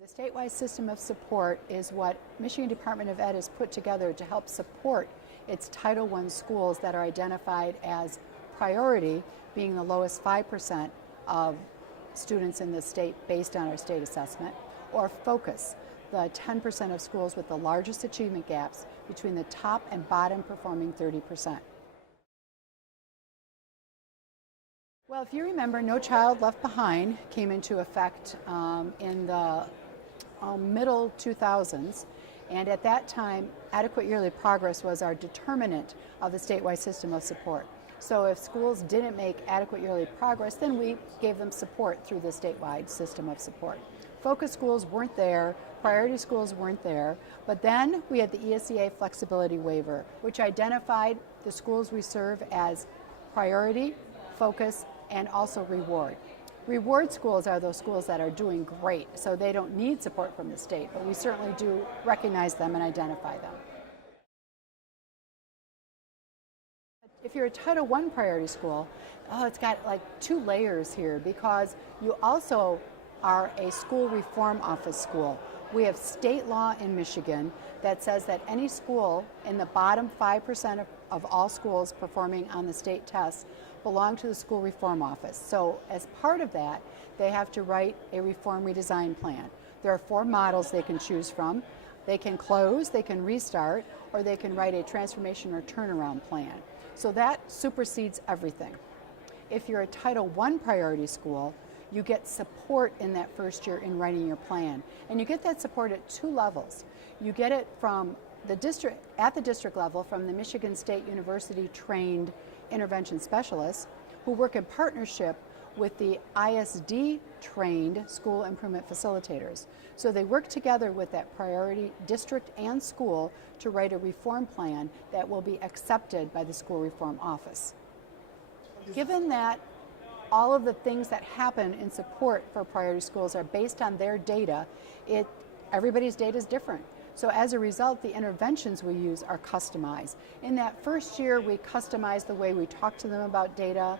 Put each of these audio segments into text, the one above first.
The statewide system of support is what Michigan Department of Ed has put together to help support its Title I schools that are identified as priority, being the lowest 5% of students in the state based on our state assessment, or focus, the 10% of schools with the largest achievement gaps between the top and bottom performing 30%. Well, if you remember, No Child Left Behind came into effect in the middle 2000s, and at that time, adequate yearly progress was our determinant of the statewide system of support. So if schools didn't make adequate yearly progress, then we gave them support through the statewide system of support. Focus schools weren't there, priority schools weren't there, but then we had the ESEA Flexibility Waiver, which identified the schools we serve as priority, focus, and also reward. Reward schools are those schools that are doing great, so they don't need support from the state, but we certainly do recognize them and identify them. If you're a Title I priority school, it's got like 2 layers here, because you also are a school reform office school. We have state law in Michigan that says that any school in the bottom 5% of all schools performing on the state tests belong to the school reform office. So as part of that, they have to write a reform redesign plan. There are 4 models they can choose from. They can close, they can restart, or they can write a transformation or turnaround plan. So that supersedes everything. If you're a Title I priority school, you get support in that first year in writing your plan. And you get that support at 2 levels. You get it from the district, at the district level, from the Michigan State University trained intervention specialists who work in partnership with the ISD trained school improvement facilitators. So they work together with that priority district and school to write a reform plan that will be accepted by the school reform office. Given that all of the things that happen in support for priority schools are based on their data, everybody's data is different. So as a result, the interventions we use are customized. In that first year, we customize the way we talk to them about data,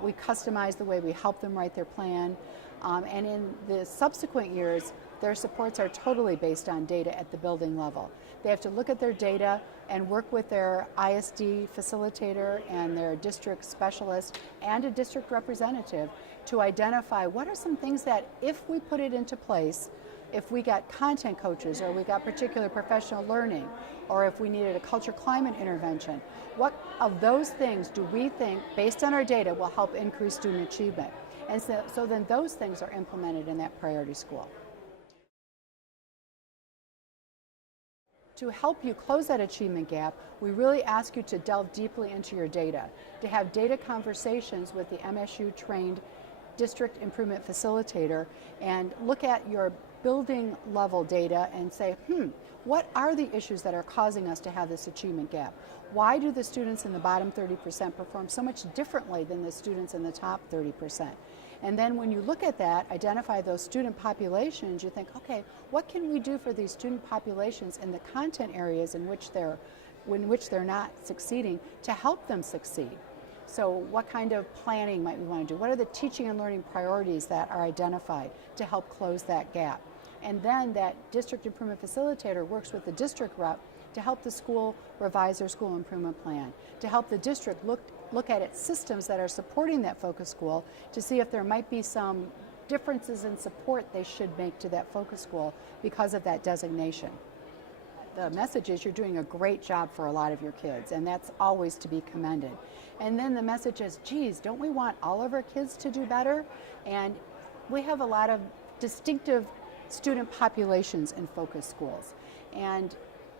we customize the way we help them write their plan, and in the subsequent years, their supports are totally based on data at the building level. They have to look at their data and work with their ISD facilitator and their district specialist and a district representative to identify what are some things that, if we put it into place, if we got content coaches, or we got particular professional learning, or if we needed a culture climate intervention, what of those things do we think, based on our data, will help increase student achievement? And so then those things are implemented in that priority school. To help you close that achievement gap, we really ask you to delve deeply into your data, to have data conversations with the MSU trained district improvement facilitator and look at your building level data and say, what are the issues that are causing us to have this achievement gap? Why do the students in the bottom 30% perform so much differently than the students in the top 30%? And then when you look at that, identify those student populations, you think, okay, what can we do for these student populations in the content areas in which they're not succeeding to help them succeed? So what kind of planning might we want to do? What are the teaching and learning priorities that are identified to help close that gap? And then that district improvement facilitator works with the district rep to help the school revise their school improvement plan, to help the district look at its systems that are supporting that focus school to see if there might be some differences in support they should make to that focus school because of that designation. The message is you're doing a great job for a lot of your kids, and that's always to be commended. And then the message is, geez, don't we want all of our kids to do better? And we have a lot of distinctive student populations in focus schools. And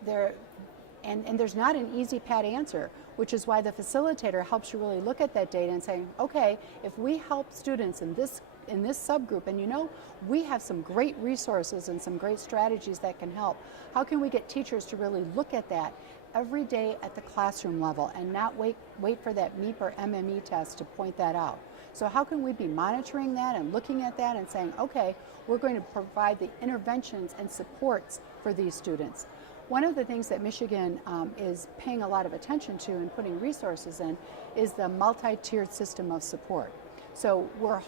there's not an easy pat answer, which is why the facilitator helps you really look at that data and say, okay, if we help students in this subgroup, and we have some great resources and some great strategies that can help, how can we get teachers to really look at that every day at the classroom level and not wait for that MEP or MME test to point that out? So how can we be monitoring that and looking at that and saying, okay, we're going to provide the interventions and supports for these students? One of the things that Michigan is paying a lot of attention to and putting resources in is the multi-tiered system of support. So we're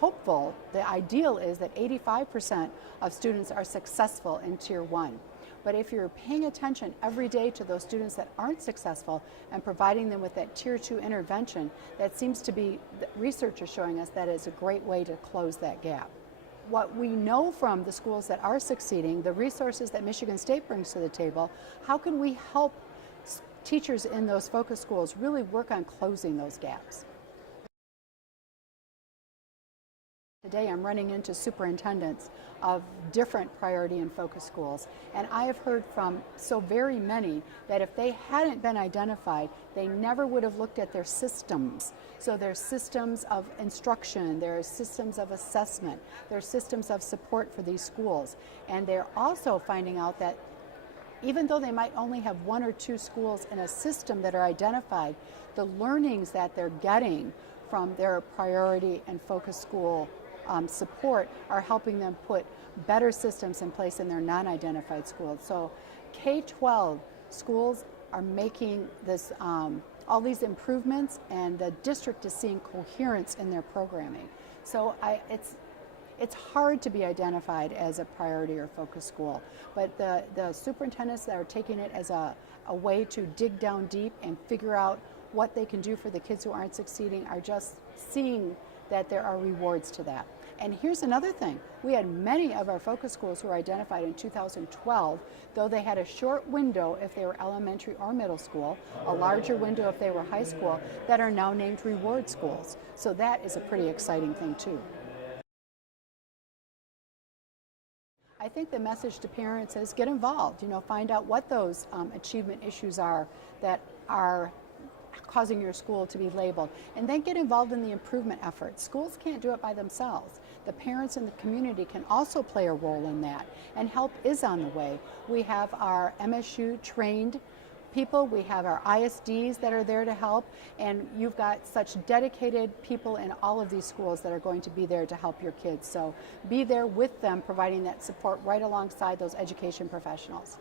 hopeful, the ideal is that 85% of students are successful in Tier 1. But if you're paying attention every day to those students that aren't successful and providing them with that Tier 2 intervention, that seems to be, research is showing us that is a great way to close that gap. What we know from the schools that are succeeding, the resources that Michigan State brings to the table, how can we help teachers in those focus schools really work on closing those gaps? Today I'm running into superintendents of different priority and focus schools, and I have heard from so very many that if they hadn't been identified, they never would have looked at their systems. So their systems of instruction, their systems of assessment, their systems of support for these schools. And they're also finding out that even though they might only have 1 or 2 schools in a system that are identified, the learnings that they're getting from their priority and focus school support are helping them put better systems in place in their non-identified schools. So K-12 schools are making this, all these improvements, and the district is seeing coherence in their programming. So it's hard to be identified as a priority or focus school, but the superintendents that are taking it as a way to dig down deep and figure out what they can do for the kids who aren't succeeding are just seeing that there are rewards to that. And here's another thing. We had many of our focus schools who were identified in 2012, though they had a short window if they were elementary or middle school, a larger window if they were high school, that are now named reward schools. So that is a pretty exciting thing too. I think the message to parents is get involved, find out what those achievement issues are that are causing your school to be labeled, and then get involved in the improvement efforts. Schools can't do it by themselves. The parents in the community can also play a role in that, and help is on the way. We have our MSU trained people, we have our ISDs that are there to help, and you've got such dedicated people in all of these schools that are going to be there to help your kids. So be there with them, providing that support right alongside those education professionals.